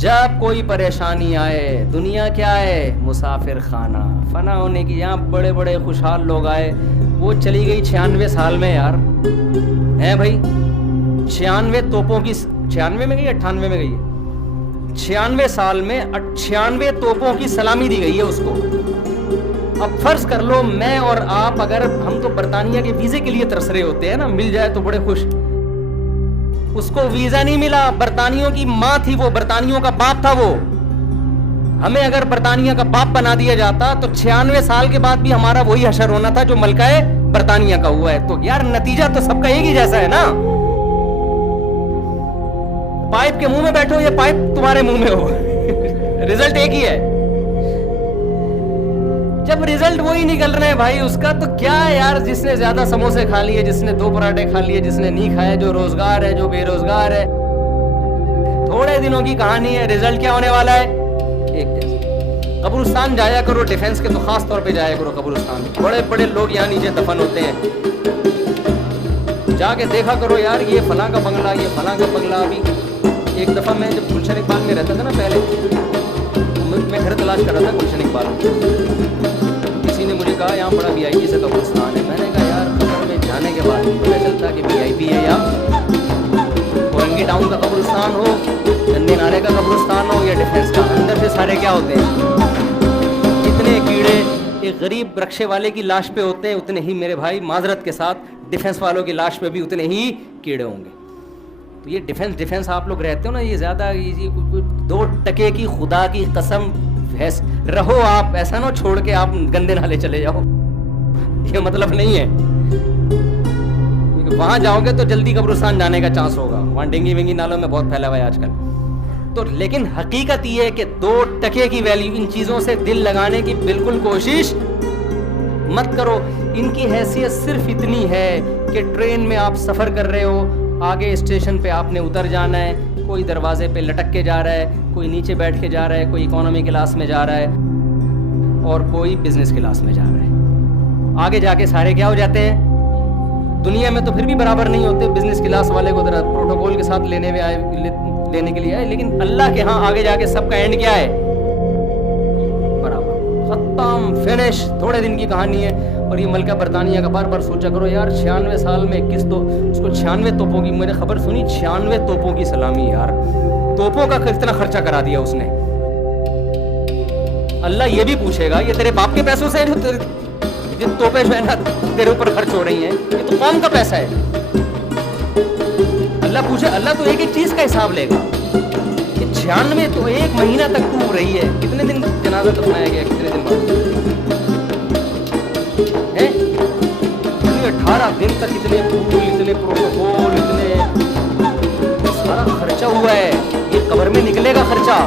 جب کوئی پریشانی آئے، دنیا کیا ہے؟ مسافر خانہ، فنا ہونے کی. یہاں بڑے بڑے خوشحال لوگ آئے، وہ چلی گئی 96 سال میں یار. ہیں بھائی 96 توپوں کی، 96 میں گئی 98 میں گئی، 96 سال میں 96 توپوں کی سلامی دی گئی ہے اس کو. اب فرض کر لو میں اور آپ، اگر ہم تو برطانیہ کے ویزے کے لیے ترس رہے ہوتے ہیں نا، مل جائے تو بڑے خوش. اس کو ویزا نہیں ملا، برطانیوں کی ماں تھی وہ، برطانیوں کا باپ تھا وہ. ہمیں اگر برطانیہ کا باپ بنا دیا جاتا تو 96 سال کے بعد بھی ہمارا وہی حشر ہونا تھا جو ملکہ برطانیہ کا ہوا ہے. تو یار نتیجہ تو سب کا ایک ہی جیسا ہے نا. پائپ کے منہ میں بیٹھو یا پائپ تمہارے منہ میں ہو، رزلٹ ایک ہی ہے. جب رزلٹ وہی نکل رہے ہیں بھائی اس کا، تو کیا ہے یار؟ جس نے زیادہ سموسے کھا لیے، جس نے 2 پراٹھے کھا لیے، جس نے نہیں کھائے، جو روزگار ہے، جو بے روزگار ہے، تھوڑے دنوں کی کہانی ہے. رزلٹ کیا ہونے والا ہے؟ ایک جیسا. قبرستان جایا کرو ڈیفنس کے، تو خاص طور پہ جایا کرو قبرستان. بڑے بڑے لوگ یہاں نیچے دفن ہوتے ہیں، جا کے دیکھا کرو یار یہ فلاں کا بنگلہ، یہ فلاں کا بنگلہ. ابھی ایک دفعہ میں جب گلشن اقبال میں رہتا تھا نا پہلے، میں گھر تلاش کر رہا تھا گلشن اقبال میں. کسی نے مجھے کہا یہاں بڑا VIP سے قبرستان ہے. میں نے کہا یار قبر میں جانے کے بعد پتہ چلتا کہ VIP ہے یا اورنگی ٹاؤن کا قبرستان ہو، چندے نالے کا قبرستان ہو، یا ڈیفنس کا. اندر سے سارے کیا ہوتے ہیں؟ اتنے کیڑے ایک غریب رکشے والے کی لاش پہ ہوتے ہیں، اتنے ہی میرے بھائی معذرت کے ساتھ ڈیفنس والوں کی لاش پہ بھی اتنے ہی کیڑے ہوں گے. تو یہ ڈیفنس آپ لوگ رہتے ہو نا، یہ زیادہ 2 ٹکے کی خدا کی قسم رہو آپ. ایسا نہ چھوڑ کے آپ گندے نالے چلے جاؤ، یہ مطلب نہیں ہے. وہاں جاؤ گے تو جلدی قبرستان جانے کا چانس ہوگا، وہاں ڈینگی وینگی نالوں میں بہت پھیلا ہوا ہے آج کل. تو لیکن حقیقت یہ ہے کہ 2 ٹکے کی ویلیو، ان چیزوں سے دل لگانے کی بالکل کوشش مت کرو. ان کی حیثیت صرف اتنی ہے کہ ٹرین میں آپ سفر کر رہے ہو، آگے اسٹیشن پہ آپ نے اتر جانا ہے، کوئی دروازے پہ لٹک کے جا رہا ہے، کوئی نیچے بیٹھ کے جا رہا ہے، کوئی اکانومی کلاس میں جا رہا ہے، اور کوئی بزنس کلاس میں جا رہا ہے. آگے جا کے سارے کیا ہو جاتے ہیں؟ دنیا میں تو پھر بھی برابر نہیں ہوتے. بزنس کلاس والے کو ذرا پروٹوکول کے ساتھ لینے کے لیے آئے، لیکن اللہ کے ہاں آگے جا کے سب کا اینڈ کیا ہے؟ برابر، ختم، فنش. تھوڑے دن کی کہانی ہے. اور یہ ملکہ برطانیہ کا بار بار سوچا کرو یار 96 سال میں اس کو 96 توپوں کی، میں نے خبر سنی 96 توپوں کی سلامی. یار توپوں کا کتنا خرچہ کرا دیا اس نے. اللہ یہ بھی پوچھے گا یہ تیرے باپ کے پیسوں سے جو توپیں جو ہے نا تیرے اوپر خرچ ہو رہی ہیں، یہ تو قوم کا پیسہ ہے. اللہ پوچھے، اللہ تو ایک ایک چیز کا حساب لے گا. 96 تو 1 مہینہ تک ٹوٹ رہی ہے. کتنے دن جنازہ دفنایا گیا؟ کتنے دن بعد؟ 18 دن تک اتنے پھول، اتنے پروٹوکول، اتنے سارا خرچہ ہوا ہے. یہ قبر میں نکلے گا خرچہ.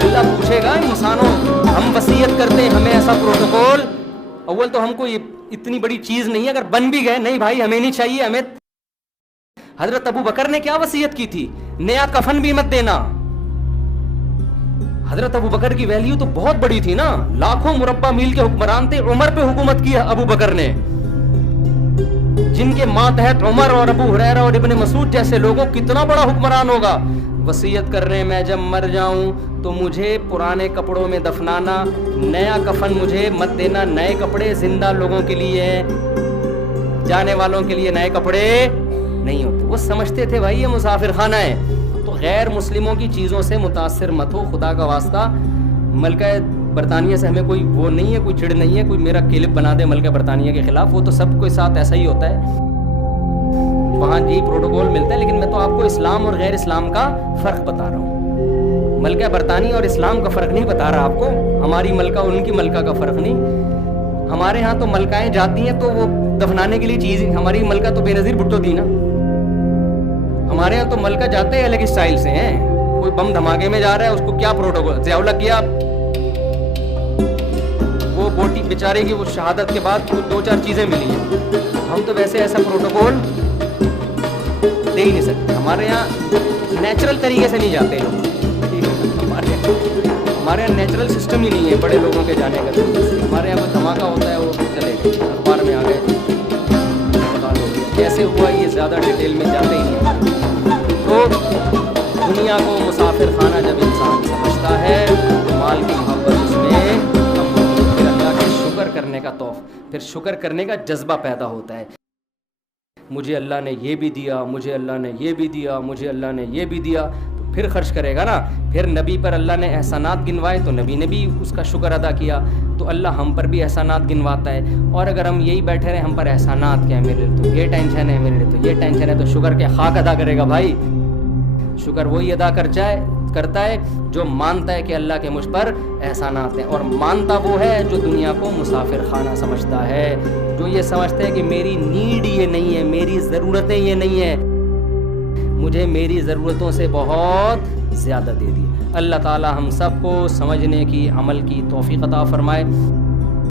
اللہ پوچھے گا انسانوں، ہم وصیت کرتے ہیں ہمیں ایسا پروٹوکول. اول تو ہم کو یہ اتنی بڑی چیز نہیں ہے، اگر بن بھی گئے نہیں بھائی ہمیں نہیں چاہیے. ہمیں حضرت ابو بکر نے کیا وصیت کی تھی؟ نیا کفن بھی مت دینا. حضرت ابو بکر کی ویلیو تو بہت بڑی تھی نا، لاکھوں مربع میل کے حکمران تھے. عمر پہ حکومت کی ابو بکر نے، جن کے ماتحت عمر اور ابو ہریرہ اور ابن مسعود جیسے لوگوں، کتنا بڑا حکمران ہوگا. وصیت کر رہے ہیں میں جب مر جاؤں تو مجھے پرانے کپڑوں میں دفنانا، نیا کفن مجھے مت دینا. نئے کپڑے زندہ لوگوں کے لیے ہیں، جانے والوں کے لیے نئے کپڑے نہیں ہوتے. وہ سمجھتے تھے بھائی یہ مسافر خانہ ہے. تو غیر مسلموں کی چیزوں سے متاثر مت ہو خدا کا واسطہ. ملکہ برطانیہ سے ہمیں کوئی وہ نہیں ہے، کوئی چڑ نہیں ہے، کوئی میرا کلپ بنا دے ملکہ برطانیہ کے خلاف. وہ تو سب کے ساتھ ایسا ہی ہوتا ہے، وہاں جی پروٹوکول ملتا ہے. لیکن میں تو آپ کو اسلام اور غیر اسلام کا فرق بتا رہا ہوں. ملکہ برطانیہ اور اسلام کا فرق نہیں بتا رہا آپ کو. ہماری ملکہ ان کی ملکہ کا فرق نہیں. ہمارے ہاں تو ملکائیں جاتی ہیں تو وہ دفنانے کے لیے چیز، ہماری ملکہ تو بے نظیر بھٹو تھی نا. ہمارے ہاں تو ملکہ جاتے ہیں الگ اسٹائل سے ہیں. کوئی بم دھماکے میں جا رہا ہے اس کو کیا پروٹوکول ضیاء الحق کیا، وہ بوٹی بیچارے کی وہ شہادت کے بعد 2-4 چیزیں ملی ہیں. ہم تو ویسے ایسا پروٹوکول دے ہی نہیں سکتے. ہمارے یہاں نیچرل طریقے سے نہیں جاتے لوگ. ہمارے یہاں نیچرل سسٹم ہی نہیں ہے بڑے لوگوں کے جانے کا. ہمارے یہاں کوئی دھماکہ ہوتا ہے وہ چلے گئے، اخبار میں آ گئے، کیسے ہوا یہ زیادہ ڈیٹیل میں جاتے ہی نہیں. تو دنیا کو مسافر خانہ جب انسان سمجھتا ہے تو مال کی محبت اس میں کم ہوتی ہے، پھر اللہ کے شکر کرنے کا پھر شکر کرنے کا جذبہ پیدا ہوتا ہے. مجھے اللہ نے یہ بھی دیا، مجھے اللہ نے یہ بھی دیا، مجھے اللہ نے یہ بھی دیا، تو پھر خرچ کرے گا نا. پھر نبی پر اللہ نے احسانات گنوائے تو نبی نے بھی اس کا شکر ادا کیا، تو اللہ ہم پر بھی احسانات گنواتا ہے. اور اگر ہم یہی بیٹھے رہے ہم پر احسانات کیا ہے، میرے لیے تو یہ ٹینشن ہے، میرے لیے تو یہ ٹینشن ہے، تو شکر کے خاک ادا کرے گا بھائی. شکر وہی ادا کرتا ہے جو مانتا ہے کہ اللہ کے مجھ پر احسانات ہیں، اور مانتا وہ ہے جو دنیا کو مسافر خانہ سمجھتا ہے، جو یہ سمجھتا ہے کہ میری نیڈ یہ نہیں ہے، میری ضرورتیں یہ نہیں ہیں، مجھے میری ضرورتوں سے بہت زیادہ دے دی. اللہ تعالی ہم سب کو سمجھنے کی، عمل کی توفیق عطا فرمائے.